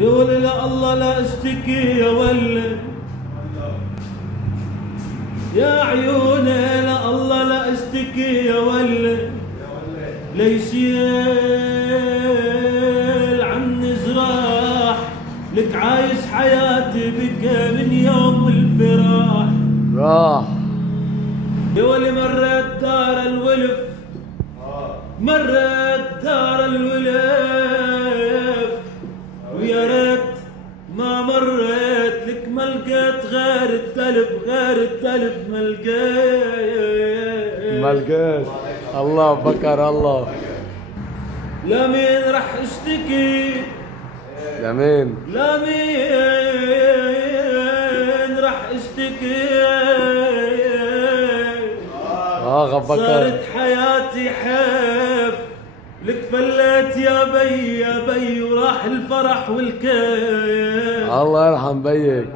يقول لا الله لا اشتكي يا ولد يا عيوني، لا الله لا اشتكي يا ولد ليشيل عني جراح، لك عايش حياتي بك من يوم الفراح. راح يا ولي مرت دار الولف، مرت دار الولف، ويا ريت ما مريت لك ما لقيت غير التلف، غير التلف ما لقيت. ما لقيت. الله بكر الله. لمين رح اشتكي؟ لمين؟ لمين رح اشتكي؟ غبكر. صارت حياتي حيف، لك فليت يا بي يا بي، وراح الفرح والكيف. الله يرحم بيك.